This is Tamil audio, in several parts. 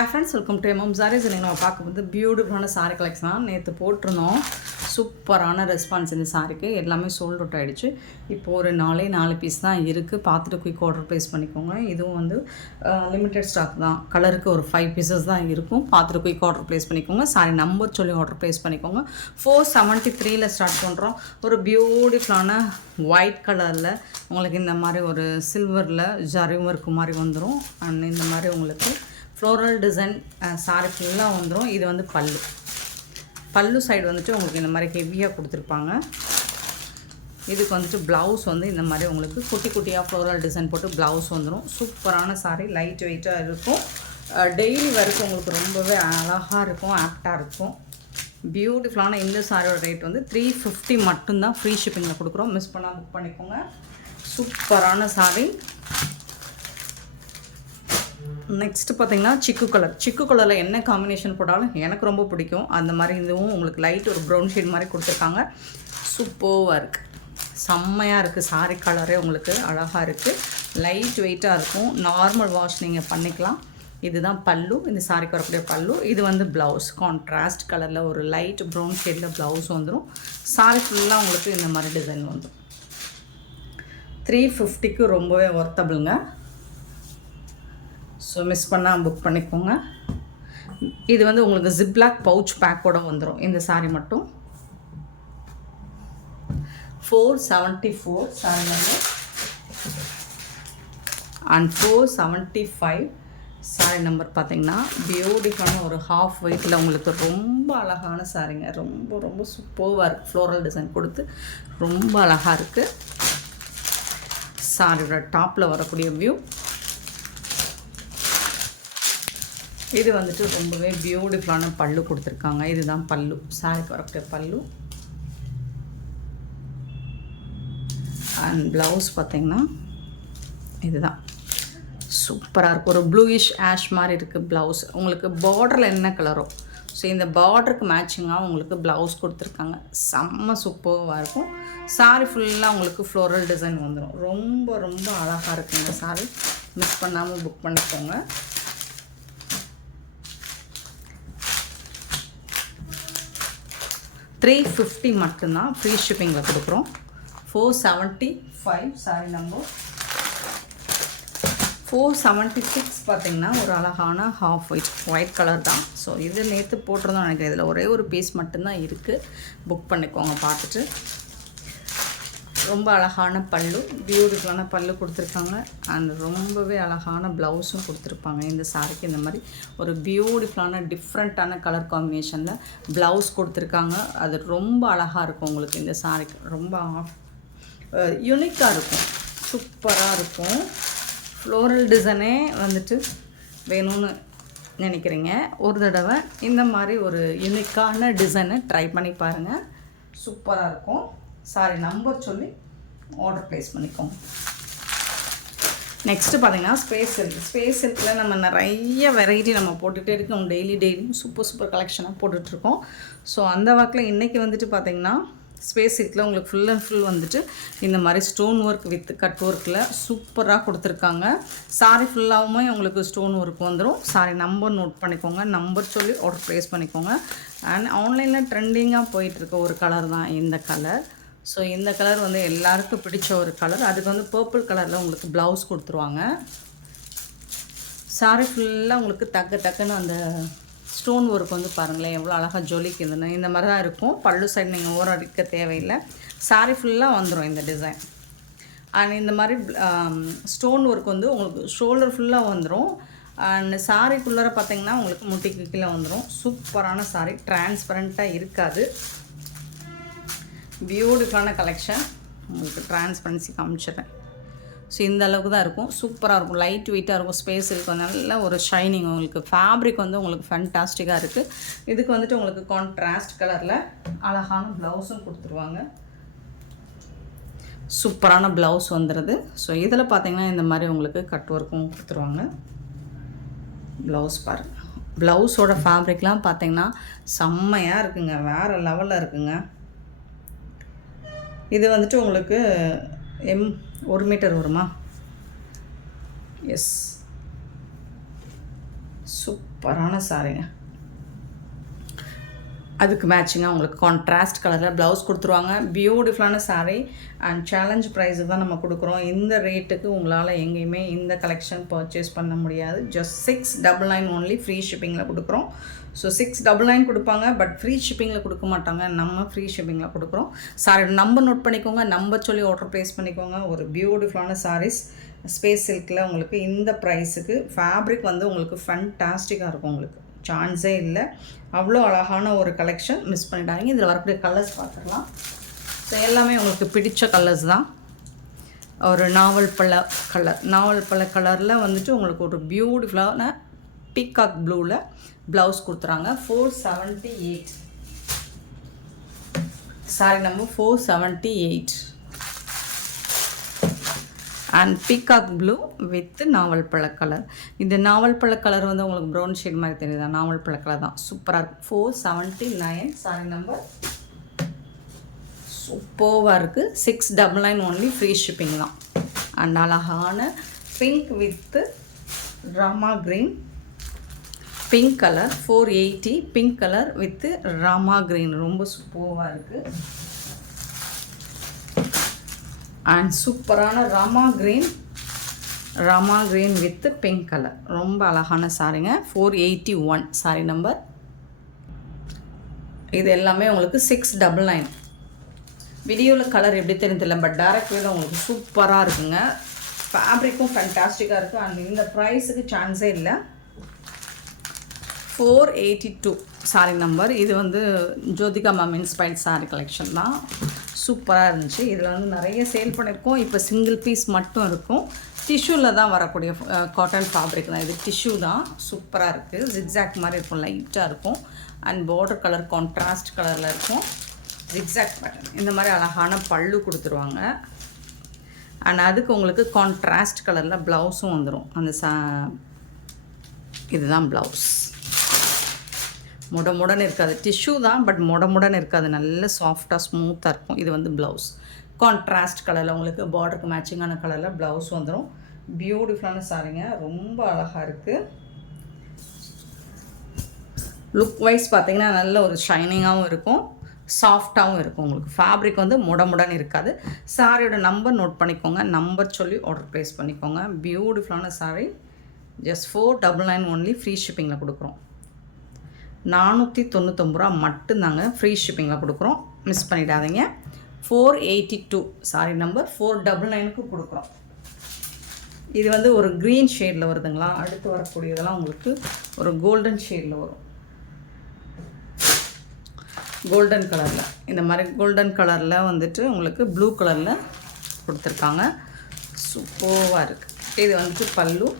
Hi friends, welcome to MM Sarees. நம்ம பார்க்கும்போது பியூட்டிஃபுல்லான சாரி கலெக்ஷன் நேற்று போட்டிருந்தோம். சூப்பரான ரெஸ்பான்ஸ் இந்த சாரிக்கு எல்லாமே சோல்ட் அவுட் ஆகிடுச்சு. இப்போ ஒரு 4 பீஸ் தான் இருக்குது. பார்த்துட்டு குயிக் ஆர்டர் ப்ளேஸ் பண்ணிக்கோங்க. இதுவும் வந்து லிமிட்டட் ஸ்டாக் தான். கலருக்கு ஒரு 5 பீசஸ் தான் இருக்கும். பார்த்துட்டு குயிக் ஆர்டர் ப்ளேஸ் பண்ணிக்கோங்க. சாரி நம்பர் சொல்லி ஆர்டர் ப்ளேஸ் பண்ணிக்கோங்க. 473ல் ஸ்டார்ட் பண்ணுறோம். ஒரு பியூட்டிஃபுல்லான ஒயிட் கலரில் உங்களுக்கு இந்த மாதிரி ஒரு சில்வரில் ஜரி ஒர்க்கு மாதிரி வந்துடும். அண்ட் இந்த மாதிரி உங்களுக்கு ஃப்ளோரல் டிசைன் சாரி ஃபுல்லாக வந்துடும். இது வந்து பல்லு சைடு வந்துட்டு உங்களுக்கு இந்த மாதிரி ஹெவியாக கொடுத்துருப்பாங்க. இதுக்கு வந்துட்டு ப்ளவுஸ் வந்து இந்த மாதிரி உங்களுக்கு குட்டியாக ஃப்ளோரல் டிசைன் போட்டு ப்ளவுஸ் வந்துடும். சூப்பரான சாரி, லைட் வெயிட்டாக இருக்கும். டெய்லி வரைக்கும் உங்களுக்கு ரொம்பவே அழகாக இருக்கும், ஆப்டாக இருக்கும். பியூட்டிஃபுல்லான இந்த சாரியோட ரேட் வந்து 350 மட்டும்தான். ஃப்ரீ ஷிப்பிங்கில் கொடுக்குறோம். மிஸ் பண்ணால் புக் பண்ணிக்கோங்க. சூப்பரான சாரி. நெக்ஸ்ட்டு பார்த்திங்கன்னா சிக்கு கலரில் என்ன காம்பினேஷன் போட்டாலும் எனக்கு ரொம்ப பிடிக்கும். அந்த மாதிரி இதுவும் உங்களுக்கு லைட் ஒரு ப்ரௌன் ஷேட் மாதிரி கொடுத்துருக்காங்க. சூப்பராக இருக்குது, செம்மையாக இருக்குது. சாரி கலரே உங்களுக்கு அழகாக இருக்குது, லைட் வெயிட்டாக இருக்கும். நார்மல் வாஷ் நீங்கள் பண்ணிக்கலாம். இதுதான் பல்லு, இந்த சாரிக்கு வரக்கூடிய பல்லு. இது வந்து ப்ளவுஸ் கான்ட்ராஸ்ட் கலரில் ஒரு லைட் ப்ரௌன் ஷேடில் ப்ளவுஸ் வந்துடும். சாரி ஃபுல்லாக உங்களுக்கு இந்த மாதிரி டிசைன் வந்துடும். 350க்கு ரொம்பவே ஒர்த்தபிளுங்க. ஸோ மிஸ் பண்ணால் புக் பண்ணிக்கோங்க. இது வந்து உங்களுக்கு ஜிப்லாக் பவுச் பேக்கோட வந்துடும். இந்த சாரி மட்டும் 474 sorry number and 475 sorry number. பார்த்திங்கன்னா பியூட்டிஃபுல்லான ஒரு ஹாஃப் வெயிட்டில் உங்களுக்கு ரொம்ப அழகான சாரிங்க. ரொம்ப ரொம்ப சூப்பராக இருக்குது. ஃப்ளோரல் டிசைன் கொடுத்து ரொம்ப அழகாக இருக்குது. சாரியோட டாப்பில் வரக்கூடிய வியூ இது வந்துட்டு ரொம்பவே பியூட்டிஃபுல்லான பல்லு கொடுத்துருக்காங்க. இதுதான் பல்லு, சாரிக்கு வரக்கூடிய பல்லு. அண்ட் ப்ளவுஸ் பார்த்திங்கன்னா இதுதான் சூப்பராக இருக்கும். ஒரு ப்ளூயிஷ் ஆஷ் மாதிரி இருக்குது ப்ளவுஸ். உங்களுக்கு பார்டரில் என்ன கலரோ ஸோ இந்த பார்டருக்கு மேட்சிங்காக உங்களுக்கு ப்ளவுஸ் கொடுத்துருக்காங்க. செம்ம சூப்பராக இருக்கும். சாரி ஃபுல்லாக உங்களுக்கு ஃப்ளோரல் டிசைன் வந்துடும். ரொம்ப ரொம்ப அழகாக இருக்குது இந்த சாரி. மிஸ் பண்ணாமல் புக் பண்ணிக்கோங்க. $350 மட்டும்தான். ஃப்ரீ ஷிப்பிங்கில் கொடுக்குறோம். 475 சாரி நம்பர். 476 பார்த்திங்கன்னா ஒரு அழகான ஹாஃப் ஒயிட் கலர் தான். ஸோ இது நேற்று போட்டிருந்தோம் நினைக்கிறேன். இதில் ஒரே ஒரு பீஸ் மட்டும்தான் இருக்குது. புக் பண்ணிக்கோங்க பார்த்துட்டு. ரொம்ப அழகான பல்லு, பியூட்டிஃபுல்லான பல்லு கொடுத்துருக்காங்க. அண்ட் ரொம்பவே அழகான ப்ளவுஸும் கொடுத்துருப்பாங்க. இந்த சாரிக்கு இந்த மாதிரி ஒரு பியூட்டிஃபுல்லான டிஃப்ரெண்ட்டான கலர் காம்பினேஷனில் ப்ளவுஸ் கொடுத்துருக்காங்க. அது ரொம்ப அழகாக இருக்கும் உங்களுக்கு. இந்த சாரிக்கு ரொம்ப யூனிக்காக இருக்கும், சூப்பராக இருக்கும். ஃப்ளோரல் டிசைனே வந்துட்டு வேணும்னு நினைக்கிறீங்க, ஒரு தடவை இந்த மாதிரி ஒரு யூனிக்கான டிசைனை ட்ரை பண்ணி பாருங்கள். சூப்பராக இருக்கும். சாரி நம்பர் சொல்லி ஆர்டர் ப்ளேஸ் பண்ணிக்கோங்க. நெக்ஸ்ட்டு பார்த்திங்கன்னா ஸ்பேஸ் சில்கில் நம்ம நிறைய வெரைட்டி நம்ம போட்டுகிட்டே இருக்கோம். டெய்லியும் சூப்பர் கலெக்ஷனாக போட்டுட்ருக்கோம். ஸோ அந்த வாக்கில் இன்றைக்கி வந்துட்டு பார்த்திங்கன்னா ஸ்பேஸ் சில்கில் உங்களுக்கு ஃபுல் அண்ட் ஃபுல் வந்துட்டு இந்த மாதிரி ஸ்டோன் ஒர்க் வித் கட் ஒர்க்கில் சூப்பராக கொடுத்துருக்காங்க. சாரி ஃபுல்லாகவுமே உங்களுக்கு ஸ்டோன் ஒர்க் வந்துடும். சாரி நம்பர் நோட் பண்ணிக்கோங்க, நம்பர் சொல்லி ஆர்டர் ப்ளேஸ் பண்ணிக்கோங்க. அண்ட் ஆன்லைனில் ட்ரெண்டிங்காக போயிட்டுருக்க ஒரு கலர் தான் இந்த கலர். ஸோ இந்த கலர் வந்து எல்லாருக்கும் பிடிச்ச ஒரு கலர். அதுக்கு வந்து பர்பிள் கலரில் உங்களுக்கு ப்ளவுஸ் கொடுத்துருவாங்க. சாரி ஃபுல்லாக உங்களுக்கு டக்குன்னு அந்த ஸ்டோன் ஒர்க் வந்து பாருங்களேன் எவ்வளோ அழகாக ஜொலிக்குதுன்னு. இந்த மாதிரி தான் இருக்கும். பல்லு சைடு நீங்கள் ஓரம் அடிக்க தேவையில்லை. சாரி ஃபுல்லாக வந்துடும் இந்த டிசைன். அண்ட் இந்த மாதிரி ஸ்டோன் ஒர்க் வந்து உங்களுக்கு ஷோல்டர் ஃபுல்லாக வந்துடும். அண்ட் சாரிக்குள்ளே பார்த்திங்கன்னா உங்களுக்கு முட்டிக்கு கீழே வந்துடும். சூப்பரான சாரி, டிரான்ஸ்பரண்ட்டாக இருக்காது. பியூட்டிஃபுல்லான கலெக்ஷன். உங்களுக்கு டிரான்ஸ்பரன்சி காமிச்சிடுறேன். ஸோ இந்த அளவுக்கு தான் இருக்கும். சூப்பராக இருக்கும், லைட் வெயிட்டாக இருக்கும். ஸ்பேஸ் இருக்கும், நல்ல ஒரு ஷைனிங். உங்களுக்கு ஃபேப்ரிக் வந்து உங்களுக்கு ஃபேன்டாஸ்டிக்காக இருக்குது. இதுக்கு வந்துட்டு உங்களுக்கு கான்ட்ராஸ்ட் கலரில் அழகான ப்ளவுஸும் கொடுத்துருவாங்க. சூப்பரான ப்ளவுஸ் வந்துடுது. ஸோ இதில் பார்த்திங்கன்னா இந்த மாதிரி உங்களுக்கு கட் ஒர்க்கும் கொடுத்துருவாங்க. ப்ளவுஸ் பாருங்கள், ப்ளவுஸோட ஃபேப்ரிக்லாம் பார்த்திங்கன்னா செம்மையாக இருக்குங்க, வேறு லெவலில் இருக்குங்க. இது வந்துட்டு உங்களுக்கு 1 மீட்டர் வருமா? எஸ். சூப்பரான சாரீங்க. அதுக்கு மேட்சிங்காக உங்களுக்கு கான்ட்ராஸ்ட் கலரில் ப்ளவுஸ் கொடுத்துருவாங்க. பியூட்டிஃபுல்லான சாரீ அண்ட் சேலஞ்ச் ப்ரைஸுக்கு தான் நம்ம கொடுக்குறோம். இந்த ரேட்டுக்கு உங்களால் எங்கேயுமே இந்த கலெக்ஷன் பர்ச்சேஸ் பண்ண முடியாது. ஜஸ்ட் 699 ஒன்லி ஃப்ரீ ஷிப்பிங்கில் கொடுக்குறோம். ஸோ 699 கொடுப்பாங்க, பட் ஃப்ரீ ஷிப்பிங்கில் கொடுக்க மாட்டாங்க. நம்ம ஃப்ரீ ஷிப்பிங்கில் கொடுக்குறோம். சாரியோட நம்பர் நோட் பண்ணிக்கோங்க, நம்பர் சொல்லி ஆர்டர் ப்ளேஸ் பண்ணிக்கோங்க. ஒரு பியூட்டிஃபுல்லான சாரீஸ் ஸ்பேஸ் சில்கில் உங்களுக்கு இந்த ப்ரைஸுக்கு. ஃபேப்ரிக் வந்து உங்களுக்கு ஃபேன்டாஸ்டிக்காக இருக்கும், உங்களுக்கு சான்ஸே இல்லை. அவ்வளோ அழகான ஒரு கலெக்ஷன், மிஸ் பண்ணிட்டாங்க. இதில் வரக்கூடிய கலர்ஸ் பார்த்துக்கலாம். ஸோ எல்லாமே உங்களுக்கு பிடிச்ச கலர்ஸ் தான். ஒரு நாவல் பழ கலரில் வந்துட்டு உங்களுக்கு ஒரு பியூட்டிஃபுல்லான பீகாக் ப்ளூவில் ப்ளவுஸ் கொடுத்துறாங்க. 478 sari number 478 and peacock blue with நாவல் பழ கலர். இந்த நாவல் பழ கலர் வந்து உங்களுக்கு ப்ரௌன் ஷேட் மாதிரி தெரியுதா? நாவல் பழ கலர் தான், சூப்பராக இருக்குது. 479 சாரி நம்பர், சூப்பராக இருக்குது. 699 ஒன்லி ஃப்ரீ ஷிப்பிங் தான். அண்ட் அழகான pink with Rama green, pink colour 480 pink colour with Rama green, ரொம்ப சூப்பராக இருக்குது. அண்ட் சூப்பரான Rama green with pink colour, ரொம்ப அழகான சாரிங்க. 481 சாரி நம்பர். இது எல்லாமே உங்களுக்கு 699. வீடியோவில் கலர் எப்படி தெரிஞ்சதில்லை, பட் டேரக்ட் வேல உங்களுக்கு சூப்பராக இருக்குங்க. ஃபேப்ரிக்கும் ஃபேன்டாஸ்டிக்காக இருக்குது. அண்ட் இந்த ப்ரைஸுக்கு சான்ஸே இல்லை. 482 சாரி நம்பர். இது வந்து Jyothika ma'am inspired sorry collection தான், சூப்பராக இருந்துச்சு. இதில் வந்து நிறைய சேல் பண்ணியிருக்கோம். இப்போ சிங்கிள் பீஸ் மட்டும் இருக்கும். டிஷ்யூவில் தான் வரக்கூடிய காட்டன் ஃபேப்ரிக் தான் இது. டிஷ்யூ தான், சூப்பராக இருக்குது. ஜிக்ஸாக் மாதிரி இருக்கும், லைட்டாக இருக்கும். அண்ட் பார்டர் கலர் கான்ட்ராஸ்ட் கலரில் இருக்கும். ஜிக்ஸாக் பேட்டர்ன் இந்த மாதிரி அழகான பல்லு கொடுத்துருவாங்க. அண்ட் அதுக்கு உங்களுக்கு கான்ட்ராஸ்ட் கலரில் ப்ளவுஸும் வந்துடும். அந்த இதுதான் ப்ளவுஸ். முடமுடன் இருக்காது, டிஷ்யூ தான், பட் முடமுடன் இருக்காது, நல்ல சாஃப்டாக ஸ்மூத்தாக இருக்கும். இது வந்து ப்ளவுஸ் கான்ட்ராஸ்ட் கலரில் உங்களுக்கு பார்டருக்கு மேட்சிங்கான கலரில் ப்ளவுஸ் வந்துடும். பியூட்டிஃபுல்லான சாரீங்க, ரொம்ப அழகாக இருக்குது. லுக் வைஸ் பார்த்தீங்கன்னா நல்ல ஒரு ஷைனிங்காகவும் இருக்கும், சாஃப்டாகவும் இருக்கும். உங்களுக்கு ஃபேப்ரிக் வந்து முடமுடன் இருக்காது. சாரியோட நம்பர் நோட் பண்ணிக்கோங்க, நம்பர் சொல்லி ஆர்டர் ப்ளேஸ் பண்ணிக்கோங்க. பியூட்டிஃபுல்லான சாரீ, ஜஸ்ட் 499 ஒன்லி ஃப்ரீ ஷிப்பிங்கில் கொடுக்குறோம். 499 ரூபா மட்டும்தாங்க ஃப்ரீ ஷிப்பிங்கில் கொடுக்குறோம், மிஸ் பண்ணிடாதீங்க. 482 சாரி நம்பர் 499க்கு கொடுக்குறோம். இது வந்து ஒரு க்ரீன் ஷேடில் வருதுங்களா. அடுத்து வரக்கூடியதெல்லாம் உங்களுக்கு ஒரு கோல்டன் ஷேடில் வரும், கோல்டன் கலரில். இந்த மாதிரி கோல்டன் கலரில் வந்துட்டு உங்களுக்கு ப்ளூ கலரில் கொடுத்துருக்காங்க, சூப்பராக இருக்குது. இது வந்துட்டு பல்லு.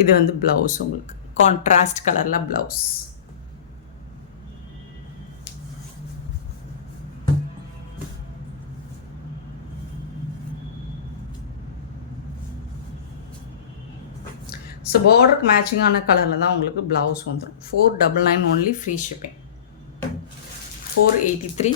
இது வந்து ப்ளவுஸ், உங்களுக்கு கான்ட்ராஸ்ட் கலரில் ப்ளவுஸ். ஸோ பார்டருக்கு மேட்சிங்கான கலரில் தான் உங்களுக்கு ப்ளவுஸ் வந்துடும். 499 only free shipping. 483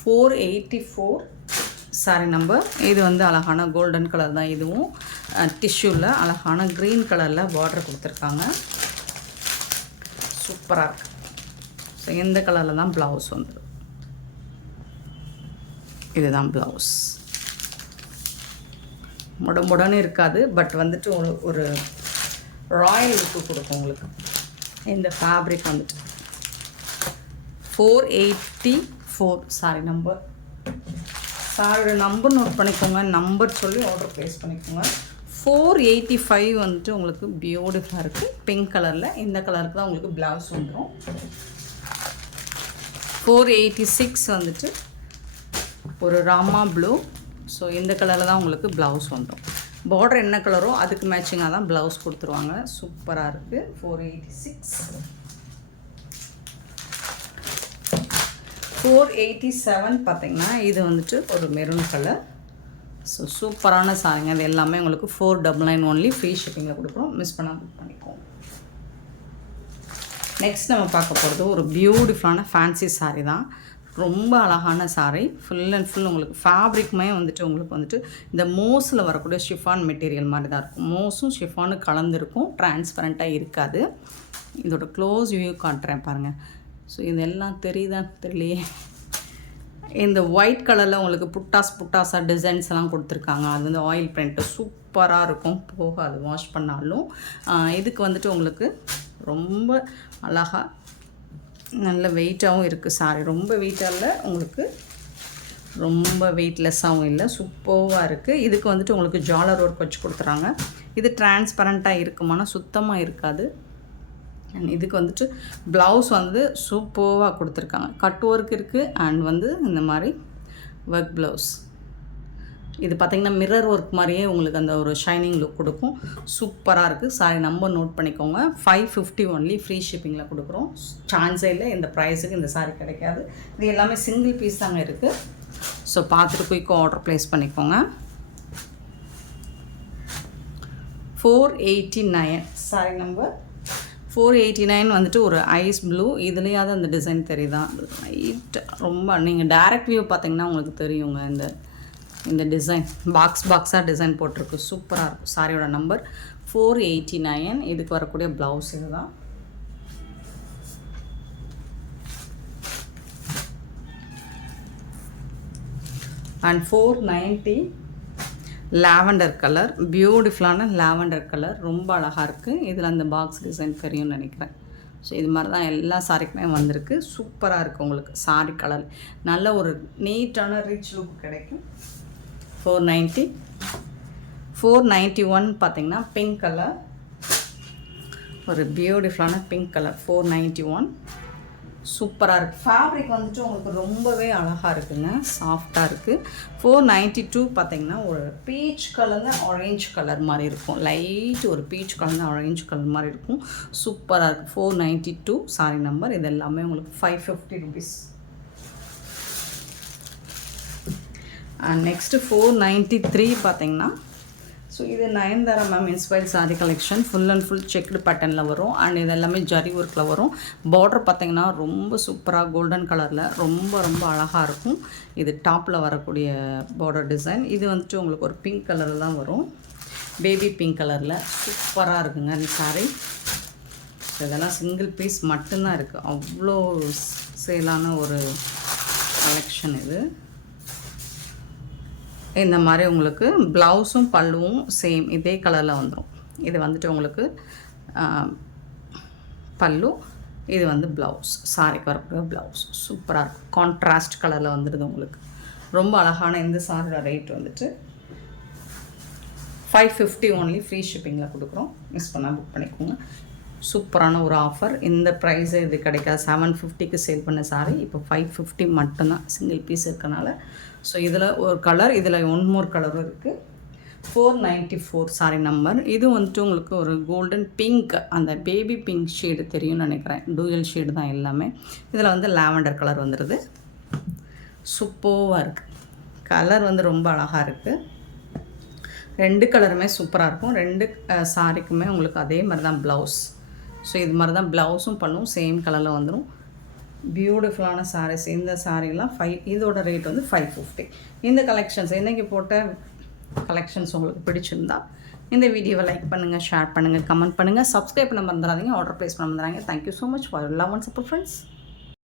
484 sorry number. இது வந்து அழகான கோல்டன் கலர் தான். இதுவும் டிஷ்யூவில் அழகான க்ரீன் கலரில் பார்டர் கொடுத்துருக்காங்க, சூப்பராக இருக்குது. ஸோ இந்த கலரில் தான் ப்ளவுஸ் வந்துடும். இதுதான் ப்ளவுஸ். முடமுடனே இருக்காது, பட் வந்துட்டு ஒரு ராயல் லுக்கு கொடுக்கும் உங்களுக்கு. இந்த ஃபேப்ரிக் வந்துட்டு 484 சாரி நம்பர். சாரியோட நம்பர் நோட் பண்ணிக்கோங்க, நம்பர் சொல்லி ஆர்டர் ப்ளேஸ் பண்ணிக்கோங்க. 485 வந்துட்டு உங்களுக்கு பியூட்டிஃபுல்லாக இருக்குது, பிங்க் கலரில். இந்த கலருக்கு தான் உங்களுக்கு ப்ளவுஸ் வந்துடும். 486 வந்துட்டு ஒரு ராமா ப்ளூ. ஸோ இந்த கலரில் தான் உங்களுக்கு ப்ளவுஸ் வந்துடும். பார்டர் என்ன கலரோ அதுக்கு மேட்சிங்காக தான் ப்ளவுஸ் கொடுத்துருவாங்க, சூப்பராக இருக்குது. 486 487 பார்த்திங்கன்னா இது வந்துட்டு ஒரு மெரூன் கலர். ஸோ சூப்பரான சாரிங்க. அது எல்லாமே உங்களுக்கு 499 ஒன்லி ஃப்ரீ ஷிப்பிங்கில் கொடுக்குறோம், மிஸ் பண்ணாமல் புக் பண்ணிக்கோங்க. நெக்ஸ்ட் நம்ம பார்க்க போகிறது ஒரு பியூட்டிஃபுல்லான ஃபேன்சி சாரீ தான். ரொம்ப அழகான சாரீ. ஃபுல் அண்ட் ஃபுல் உங்களுக்கு ஃபேப்ரிக்குமே வந்துட்டு உங்களுக்கு வந்துட்டு இந்த மோஸில் வரக்கூடிய ஷிஃபான் மெட்டீரியல் மாதிரி தான் இருக்கும். மோஸும் ஷிஃபானும் கலந்துருக்கும், டிரான்ஸ்பரண்ட்டாக இருக்காது. இதோட க்ளோஸ் வியூ காட்டுறேன் பாருங்கள். ஸோ இதெல்லாம் தெரியுதான்னு தெரியலையே. இந்த ஒயிட் கலரில் உங்களுக்கு புட்டாஸாக டிசைன்ஸ் எல்லாம் கொடுத்துருக்காங்க. அது வந்து ஆயில் பிரிண்ட்டு சூப்பராக இருக்கும், போகாது வாஷ் பண்ணாலும். இதுக்கு வந்துட்டு உங்களுக்கு ரொம்ப அழகாக நல்ல வெயிட்டாகவும் இருக்குது சாரி. ரொம்ப வெயிட்டாக இல்லை, உங்களுக்கு ரொம்ப வெயிட்லெஸ்ஸாகவும் இல்லை, சூப்பராக இருக்குது. இதுக்கு வந்துட்டு உங்களுக்கு ஜாலர் ஒர்க் வச்சு கொடுத்துறாங்க. இது டிரான்ஸ்பரண்ட்டாக இருக்குமானா சுத்தமாக இருக்காது. அண்ட் இதுக்கு வந்துட்டு ப்ளவுஸ் வந்து சூப்பராக கொடுத்துருக்காங்க. கட் ஒர்க் இருக்குது அண்ட் வந்து இந்த மாதிரி ஒர்க் ப்ளவுஸ். இது பார்த்திங்கன்னா மிரர் ஒர்க் மாதிரியே உங்களுக்கு அந்த ஒரு ஷைனிங் லுக் கொடுக்கும். சூப்பராக இருக்குது சாரி. நம்பர் நோட் பண்ணிக்கோங்க. 550 ஒன்லி, ஃப்ரீ ஷிப்பிங்கில் கொடுக்குறோம். சான்ஸே இல்லை, இந்த ப்ரைஸுக்கு இந்த சாரி கிடைக்காது. இது எல்லாமே சிங்கிள் பீஸ் தாங்க இருக்குது. ஸோ பார்த்துட்டு குயிக்காக ஆர்டர் ப்ளேஸ் பண்ணிக்கோங்க. 489 சாரி நம்பர் 489 வந்துட்டு ஒரு ஐஸ் ப்ளூ. இதுலேயாவது அந்த டிசைன் தெரியுதா? லைட் ரொம்ப நீங்கள் டைரக்ட் வியூ பார்த்தீங்கன்னா உங்களுக்கு தெரியுங்க. இந்த டிசைன் பாக்ஸாக டிசைன் போட்டிருக்கு, சூப்பராக இருக்கும். சாரியோட நம்பர் 489. இதுக்கு வரக்கூடிய ப்ளவுஸ் இதுதான். அண்ட் 490 லாவெண்டர் கலர், பியூட்டிஃபுல்லான லாவெண்டர் கலர், ரொம்ப அழகாக இருக்குது. இதில் அந்த பாக்ஸ் டிசைன் தெரியும்னு நினைக்கிறேன். ஸோ இது மாதிரி தான் எல்லா சாரிக்குமே வந்திருக்கு. சூப்பராக இருக்குது உங்களுக்கு சாரி கலர். நல்ல ஒரு நீட்டான ரிச் லுக் கிடைக்கும். 490. 491 பார்த்தீங்கன்னா பிங்க் கலர், ஒரு பியூட்டிஃபுல்லான பிங்க் கலர். 491 சூப்பராக இருக்குது. ஃபேப்ரிக் வந்துட்டு உங்களுக்கு ரொம்பவே அழகாக இருக்குங்க, சாஃப்டாக இருக்குது. 492 பார்த்தீங்கன்னா ஒரு பீச் கலர்ந்து ஆரஞ்சு கலர் மாதிரி இருக்கும். லைட் ஒரு பீச் கலர்ந்து ஆரஞ்சு கலர் மாதிரி இருக்கும். சூப்பராக இருக்குது. 492 சாரி நம்பர். இது எல்லாமே உங்களுக்கு 550 ருபீஸ். அண்ட் நெக்ஸ்ட்டு 493 பார்த்தீங்கன்னா, ஸோ இது Nayanthara ma'am inspired sorry collection. Full and full checked பேட்டர்னில் வரும். அண்ட் இது எல்லாமே ஜரி ஒர்க்கில் வரும். பார்டர் பார்த்தீங்கன்னா ரொம்ப சூப்பராக கோல்டன் கலரில் ரொம்ப ரொம்ப அழகாக இருக்கும். இது டாப்பில் வரக்கூடிய பார்டர் டிசைன். இது வந்துட்டு உங்களுக்கு ஒரு பிங்க் கலரில் தான் வரும், பேபி பிங்க் கலரில். சூப்பராக இருக்குங்க இந்த சாரி. ஸோ இதெல்லாம் சிங்கிள் பீஸ் மட்டும்தான் இருக்குது. அவ்வளோ சேலான ஒரு கலெக்ஷன் இது. இந்த மாதிரி உங்களுக்கு ப்ளவுஸும் பல்லுவும் சேம் இதே கலரில் வந்துடும். இது வந்துட்டு உங்களுக்கு பல்லு, இது வந்து ப்ளவுஸ். சாரிக்கு வரக்கூடிய ப்ளவுஸ் சூப்பராக இருக்கும். கான்ட்ராஸ்ட் கலரில் வந்துடுது உங்களுக்கு. ரொம்ப அழகான இந்த சாரியோட ரேட் வந்துட்டு 550 ஒன்லி, ஃப்ரீ ஷிப்பிங்கில் கொடுக்குறோம். மிஸ் பண்ணால் புக் பண்ணிக்கோங்க. சூப்பரான ஒரு ஆஃபர். இந்த ப்ரைஸு இது கிடைக்காது. 750க்கு சேல் பண்ண சாரி இப்போ 550 மட்டும்தான், சிங்கிள் பீஸ் இருக்கனால. ஸோ இதில் ஒரு கலர், இதில் ஒன் மோர் கலரும் இருக்குது. 494 சாரி நம்பர். இது வந்துட்டு உங்களுக்கு ஒரு கோல்டன் பிங்க், அந்த பேபி பிங்க் ஷேடு தெரியும்னு நினைக்கிறேன். டூயல் ஷேடு தான் எல்லாமே. இதில் வந்து லாவெண்டர் கலர் வந்துடுது. சூப்பராக இருக்குது. கலர் வந்து ரொம்ப அழகாக இருக்குது. ரெண்டு கலருமே சூப்பராக இருக்கும். ரெண்டு சாரிக்குமே உங்களுக்கு அதே மாதிரி தான் ப்ளவுஸ். ஸோ இது மாதிரி தான் ப்ளவுஸும் பண்ணும், சேம் கலரில் வந்துடும். பியூட்டிஃபுல்லான சாரீஸ். இந்த சாரீலாம் இதோட ரேட் வந்து 550. இந்த கலெக்ஷன்ஸ் இன்றைக்கி போட்ட கலெக்ஷன்ஸ் உங்களுக்கு பிடிச்சிருந்தா இந்த வீடியோவை லைக் பண்ணுங்கள், ஷேர் பண்ணுங்கள், கமெண்ட் பண்ணுங்கள், சப்ஸ்கிரைப் பண்ண மறந்துடாதீங்க, ஆர்டர் ப்ளேஸ் பண்ண மறந்துடாதீங்க. Thank you so much for love and support friends.